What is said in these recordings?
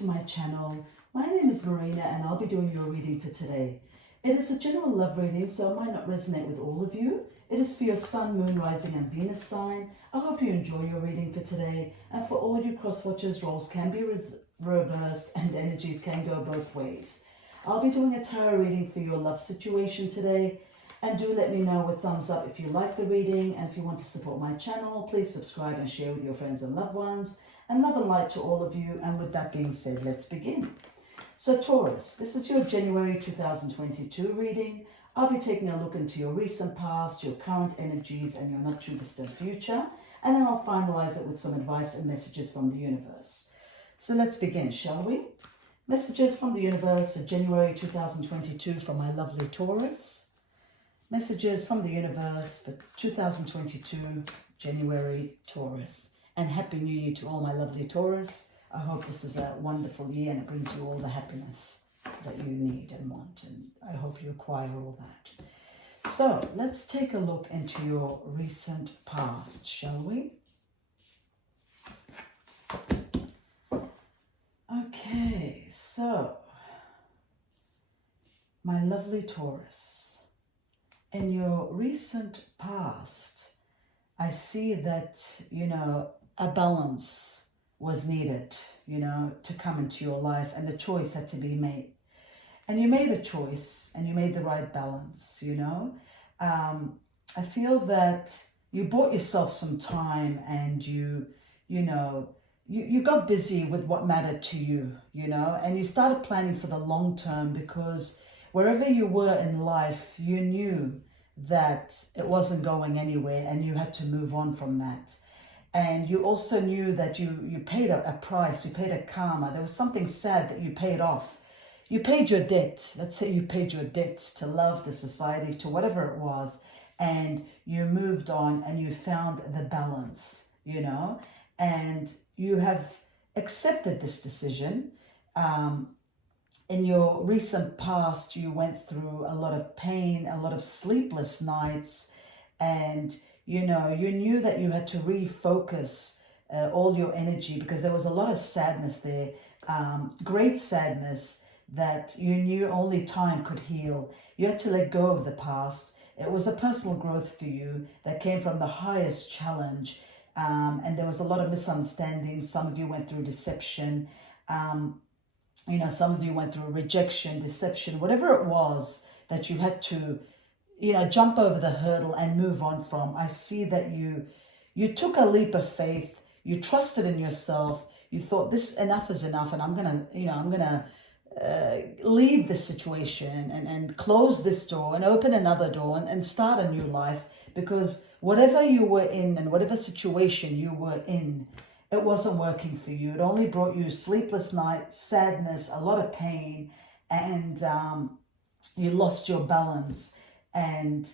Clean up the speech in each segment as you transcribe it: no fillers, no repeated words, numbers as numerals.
to my channel. My name is Marina and I'll be doing your reading for today. It is a general love reading, so it might not resonate with all of you. It is for your Sun, Moon, Rising and Venus sign. I hope you enjoy your reading for today. And for all you cross watchers, roles can be reversed and energies can go both ways. I'll be doing a tarot reading for your love situation today. And do let me know with thumbs up if you like the reading. And if you want to support my channel, please subscribe and share with your friends and loved ones. And love and light to all of you. And with that being said, let's begin. So Taurus, this is your January 2022 reading. I'll be taking a look into your recent past, your current energies, and your not too distant future. And then I'll finalize it with some advice and messages from the universe. So let's begin, shall we? Messages from the universe for January 2022 from my lovely Taurus. Messages from the universe for 2022, January, Taurus. And Happy New Year to all my lovely Taurus. I hope this is a wonderful year and it brings you all the happiness that you need and want. And I hope you acquire all that. So let's take a look into your recent past, shall we? Okay, so my lovely Taurus, in your recent past, I see that, a balance was needed, to come into your life, and the choice had to be made. And you made a choice and you made the right balance, I feel that you bought yourself some time and you got busy with what mattered to you, and you started planning for the long term, because wherever you were in life, you knew that it wasn't going anywhere and you had to move on from that. And you also knew that you paid a price, you paid a karma. There was something sad that you paid off. You paid your debt. Let's say you paid your debt to love, to society, to whatever it was. And you moved on and you found the balance, and you have accepted this decision. In your recent past, you went through a lot of pain, a lot of sleepless nights, and you knew that you had to refocus all your energy, because there was a lot of sadness there, great sadness that you knew only time could heal. You had to let go of the past. It was a personal growth for you that came from the highest challenge, and there was a lot of misunderstandings. Some of you went through deception. Some of you went through rejection, deception, whatever it was that you had to jump over the hurdle and move on from. I see that you took a leap of faith. You trusted in yourself. You thought, this enough is enough, and I'm gonna leave this situation and close this door and open another door and start a new life, because whatever you were in and whatever situation you were in, it wasn't working for you. It only brought you sleepless nights, sadness, a lot of pain, and you lost your balance. And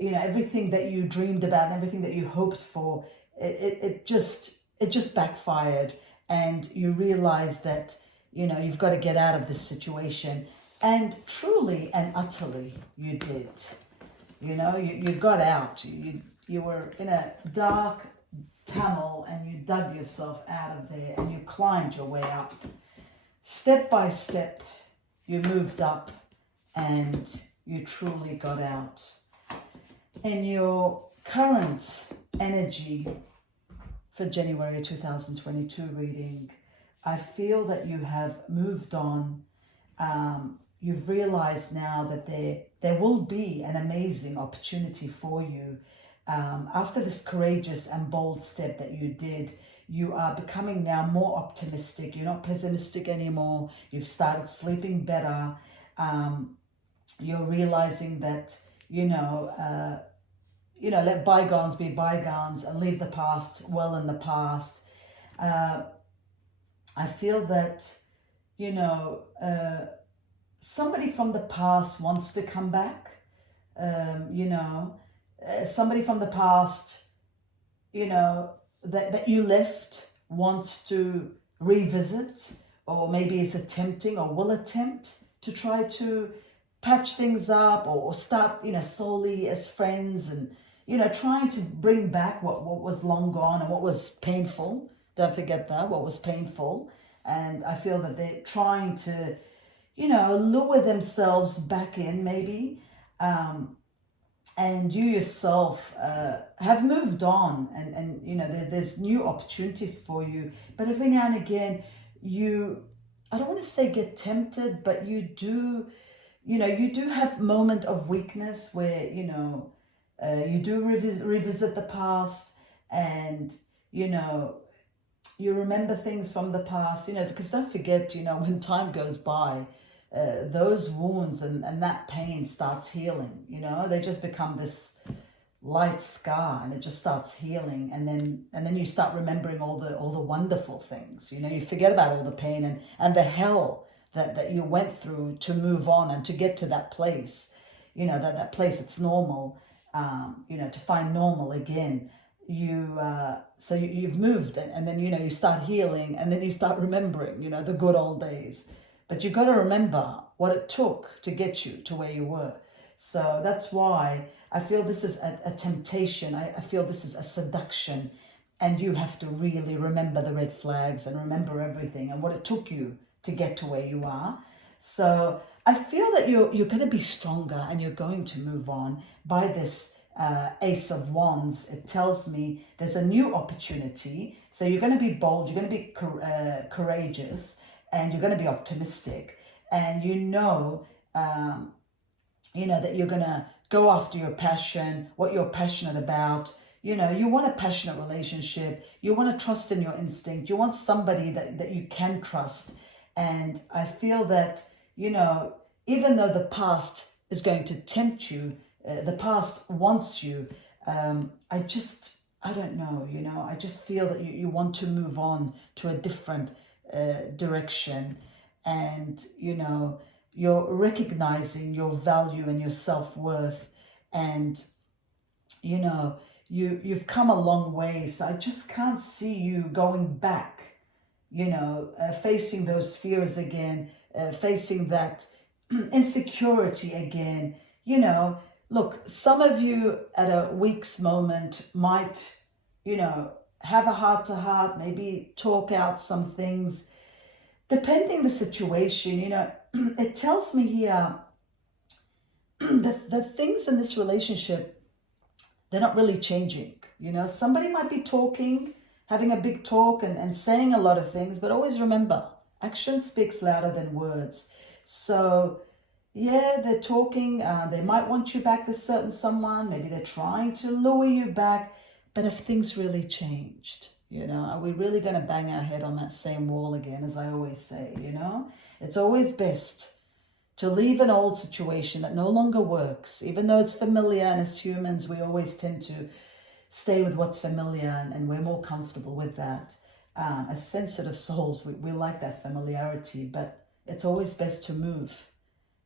everything that you dreamed about and everything that you hoped for, it just backfired, and you realized that you've got to get out of this situation. And truly and utterly you did. You got out. You were in a dark tunnel and you dug yourself out of there and you climbed your way up. Step by step you moved up and you truly got out. In your current energy for January 2022 reading, I feel that you have moved on. You've realized now that there will be an amazing opportunity for you. After this courageous and bold step that you did, you are becoming now more optimistic. You're not pessimistic anymore. You've started sleeping better. You're realizing that, let bygones be bygones and leave the past well in the past. I feel that, somebody from the past wants to come back. Somebody from the past, that you left wants to revisit, or maybe is attempting or will attempt to try to patch things up or start, slowly as friends, and, trying to bring back what was long gone and what was painful. Don't forget that, what was painful. And I feel that they're trying to, you know, lure themselves back in maybe. And you yourself have moved on, and you know, there's new opportunities for you. But every now and again, I don't want to say get tempted, but you do, you know, you do have moment of weakness where, you know, you do revisit the past, and, you know, you remember things from the past, you know, because don't forget, you know, when time goes by, those wounds and that pain starts healing, you know, they just become this light scar, and it just starts healing, and then you start remembering all the wonderful things, you know, you forget about all the pain and the hell that you went through to move on and to get to that place, you know, that place that's normal, you know, to find normal again. So you've moved, and then, you know, you start healing, and then you start remembering, you know, the good old days. But you got to remember what it took to get you to where you were. So that's why I feel this is a temptation. I feel this is a seduction, and you have to really remember the red flags and remember everything and what it took you to get to where you are. So I feel that you're going to be stronger, and you're going to move on by this Ace of Wands. It tells me there's a new opportunity. So you're going to be bold, you're going to be courageous, and you're going to be optimistic, and you know that you're going to go after your passion, what you're passionate about. You know, you want a passionate relationship, you want to trust in your instinct, you want somebody that you can trust. And I feel that, you know, even though the past is going to tempt you, the past wants you, I don't know, you know, I just feel that you want to move on to a different direction, and, you know, you're recognizing your value and your self-worth, and, you know, you've come a long way. So I just can't see you going back, you know, facing those fears again, facing that insecurity again. You know, look, some of you at a week's moment might, you know, have a heart-to-heart, maybe talk out some things, depending the situation. You know, it tells me here the things in this relationship, they're not really changing. You know, somebody might be talking, having a big talk and saying a lot of things, but always remember, action speaks louder than words. So yeah, they're talking, they might want you back, this certain someone, maybe they're trying to lure you back. But if things really changed, you know, are we really going to bang our head on that same wall again, as I always say, you know? It's always best to leave an old situation that no longer works, even though it's familiar, and as humans, we always tend to stay with what's familiar, and we're more comfortable with that. As sensitive souls, we like that familiarity, but it's always best to move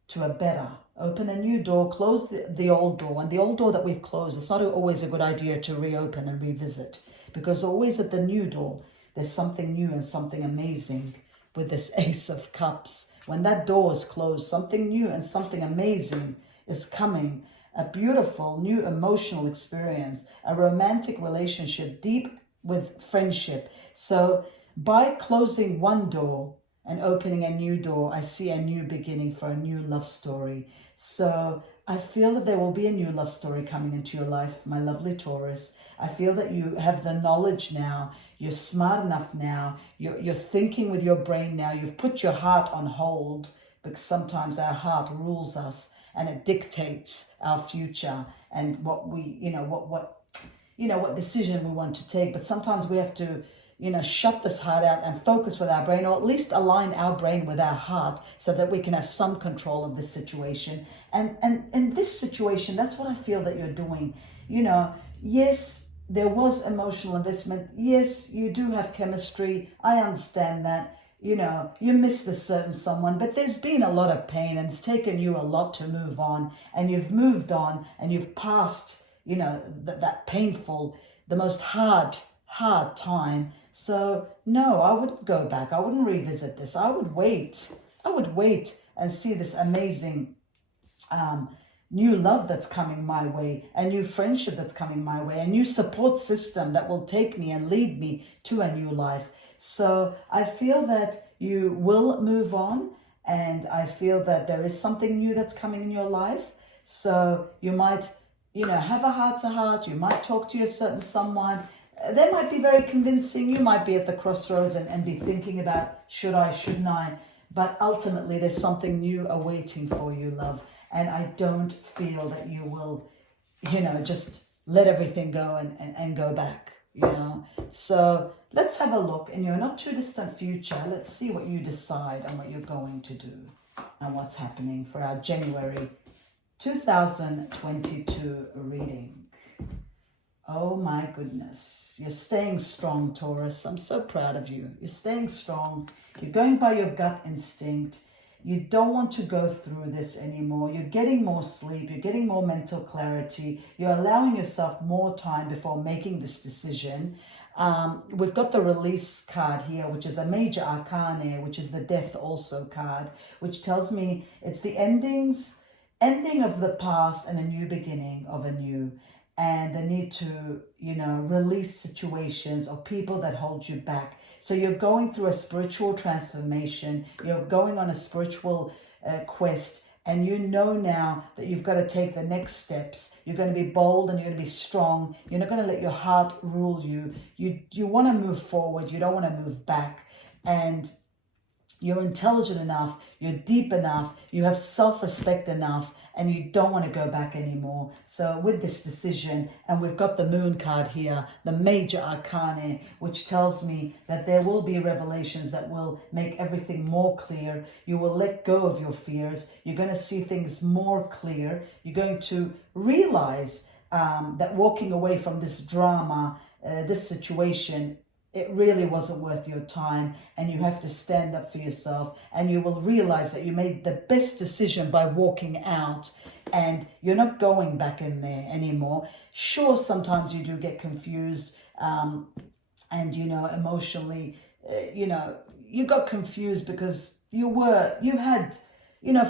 to a better, open a new door, close the old door. And the old door that we've closed, it's not always a good idea to reopen and revisit, because always at the new door, there's something new and something amazing with this Ace of Cups. When that door is closed, something new and something amazing is coming. A beautiful new emotional experience, a romantic relationship, deep with friendship. So by closing one door and opening a new door, I see a new beginning for a new love story. So I feel that there will be a new love story coming into your life, my lovely Taurus. I feel that you have the knowledge now. You're smart enough now. You're thinking with your brain now. You've put your heart on hold, because sometimes our heart rules us and it dictates our future and what we, you know, what decision we want to take. But sometimes we have to, you know, shut this heart out and focus with our brain, or at least align our brain with our heart, so that we can have some control of this situation. And in this situation, that's what I feel that you're doing. You know, yes, there was emotional investment. Yes, you do have chemistry. I understand that. You know, you miss this certain someone, but there's been a lot of pain, and it's taken you a lot to move on, and you've moved on, and you've passed, you know, that painful, the most hard time. So no, I wouldn't go back. I wouldn't revisit this. I would wait and see this amazing new love that's coming my way, a new friendship that's coming my way, a new support system that will take me and lead me to a new life. So I feel that you will move on, and I feel that there is something new that's coming in your life. So you might, have a heart-to-heart. You might talk to a certain someone. They might be very convincing. You might be at the crossroads and be thinking about, should I, shouldn't I? But ultimately, there's something new awaiting for you, love. And I don't feel that you will, just let everything go and go back, So let's have a look in your not too distant future. Let's see what you decide on what you're going to do and what's happening for our January 2022 reading. Oh my goodness. You're staying strong, Taurus. I'm so proud of you. You're staying strong. You're going by your gut instinct. You don't want to go through this anymore. You're getting more sleep. You're getting more mental clarity. You're allowing yourself more time before making this decision. We've got the release card here, which is a major arcana, which is the death also card, which tells me it's the ending of the past and a new beginning of a new. And the need to, release situations or people that hold you back. So you're going through a spiritual transformation. You're going on a spiritual quest. And you know now that you've got to take the next steps. You're going to be bold and you're going to be strong. You're not going to let your heart rule you. You want to move forward. You don't want to move back. And you're intelligent enough. You're deep enough. You have self-respect enough. And you don't want to go back anymore. So with this decision, and we've got the moon card here, the major arcana, which tells me that there will be revelations that will make everything more clear. You will let go of your fears. You're going to see things more clear. You're going to realize that walking away from this drama, this situation, it really wasn't worth your time, and you have to stand up for yourself, and you will realize that you made the best decision by walking out, and you're not going back in there anymore. Sure, sometimes you do get confused, and emotionally, you got confused because you had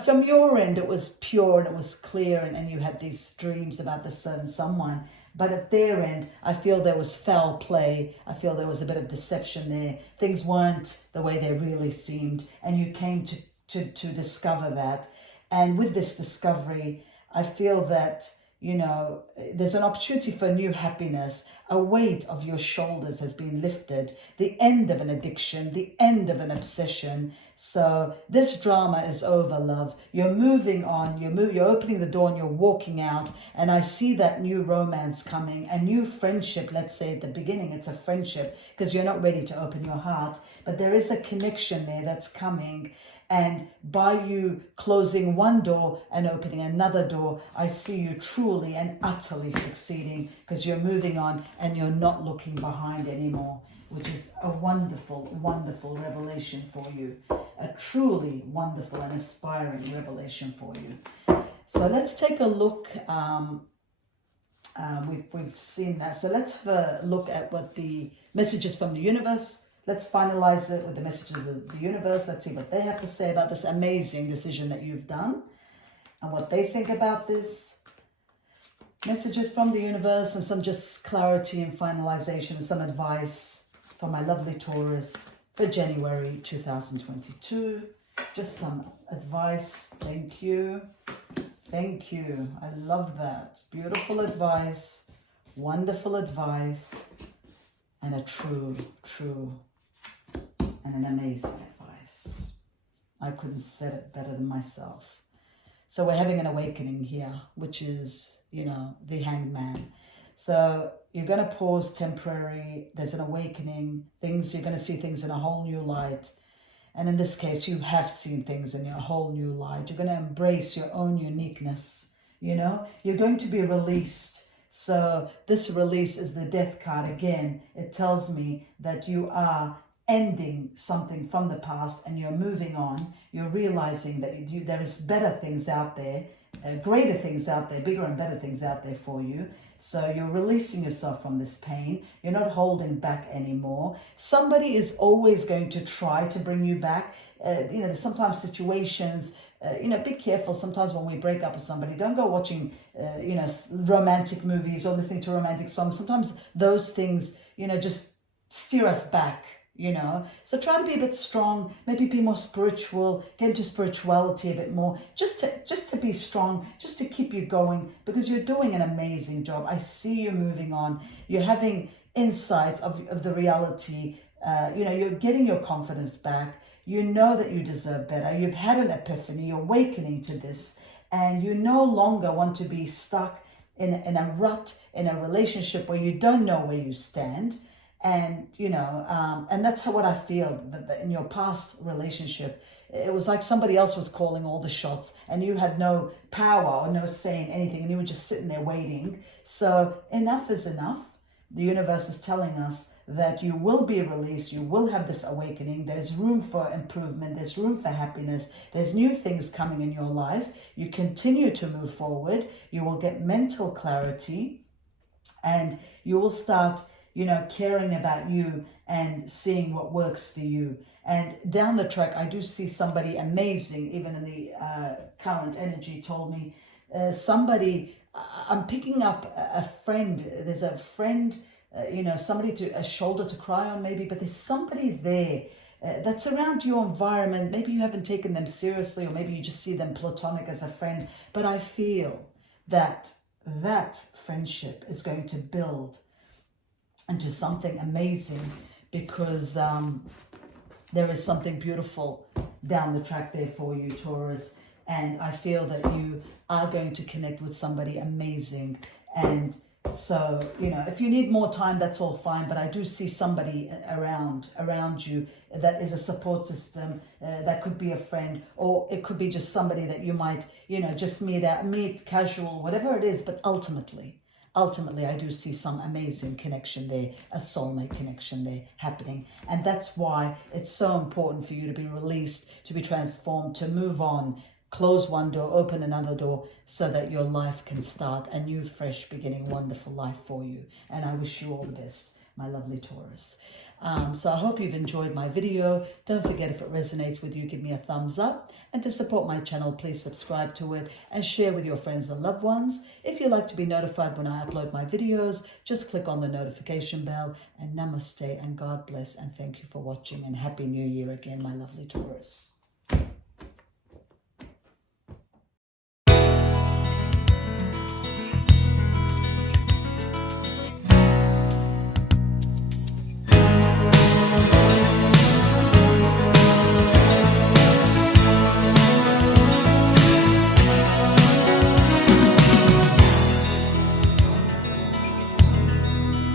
from your end it was pure and it was clear, and you had these dreams about this certain someone. But at their end, I feel there was foul play. I feel there was a bit of deception there. Things weren't the way they really seemed. And you came to discover that. And with this discovery, I feel that, there's an opportunity for new happiness. A weight of your shoulders has been lifted. The end of an addiction, the end of an obsession. So this drama is over, love. You're moving on. You're opening the door and you're walking out. And I see that new romance coming, a new friendship. Let's say at the beginning, it's a friendship because you're not ready to open your heart. But there is a connection there that's coming. And by you closing one door and opening another door, I see you truly and utterly succeeding because you're moving on and you're not looking behind anymore, which is a wonderful, wonderful revelation for you. A truly wonderful and aspiring revelation for you. So let's take a look. We've seen that. So let's have a look at what the messages from the universe. Let's finalize it with the messages of the universe. Let's see what they have to say about this amazing decision that you've done and what they think about this. Messages from the universe and some just clarity and finalization, some advice for my lovely Taurus for January 2022. Just some advice. Thank you. Thank you. I love that. Beautiful advice. Wonderful advice. And a true and an amazing advice. I couldn't say it better than myself. So we're having an awakening here, which is, the Hanged Man. So you're going to pause temporary. There's an awakening. You're going to see things in a whole new light. And in this case, you have seen things in a whole new light. You're going to embrace your own uniqueness. You're going to be released. So this release is the death card again. It tells me that you are ending something from the past and you're moving on. You're realizing that there is better things out there, greater things out there, bigger and better things out there for you. So you're releasing yourself from this pain. You're not holding back anymore. Somebody is always going to try to bring you back. There's sometimes situations, be careful sometimes when we break up with somebody. Don't go watching, romantic movies or listening to romantic songs. Sometimes those things, just steer us back. you know. So try to be a bit strong, maybe be more spiritual, get into spirituality a bit more, just to be strong, just to keep you going, because you're doing an amazing job. I see you moving on. You're having insights of the reality. You know, you're getting your confidence back. You know that you deserve better. You've had an epiphany, awakening to this, and you no longer want to be stuck in a rut, in a relationship where you don't know where you stand. And, you know, and that's what I feel, that in your past relationship, it was like somebody else was calling all the shots and you had no power or no say in anything, and you were just sitting there waiting. So enough is enough. The universe is telling us that you will be released, you will have this awakening, there's room for improvement, there's room for happiness, there's new things coming in your life. You continue to move forward, you will get mental clarity, and you will start, you know, caring about you and seeing what works for you. And down the track, I do see somebody amazing, even in the current energy told me, somebody, I'm picking up a friend, there's a friend, you know, somebody a shoulder to cry on maybe, but there's somebody there that's around your environment. Maybe you haven't taken them seriously, or maybe you just see them platonic as a friend, but I feel that that friendship is going to build into something amazing, because there is something beautiful down the track there for you, Taurus. And I feel that you are going to connect with somebody amazing. And so, you know, if you need more time, that's all fine. But I do see somebody around you that is a support system. That could be a friend, or it could be just somebody that you might, you know, just meet casual, whatever it is. But ultimately, I do see some amazing connection there, a soulmate connection there happening. And that's why it's so important for you to be released, to be transformed, to move on, close one door, open another door, so that your life can start a new, fresh beginning, wonderful life for you. And I wish you all the best, my lovely Taurus. So I hope you've enjoyed my video. Don't forget, if it resonates with you, give me a thumbs up. And to support my channel, please subscribe to it and share with your friends and loved ones. If you'd like to be notified when I upload my videos, just click on the notification bell. And namaste and God bless, and thank you for watching, and Happy New Year again, my lovely Taurus.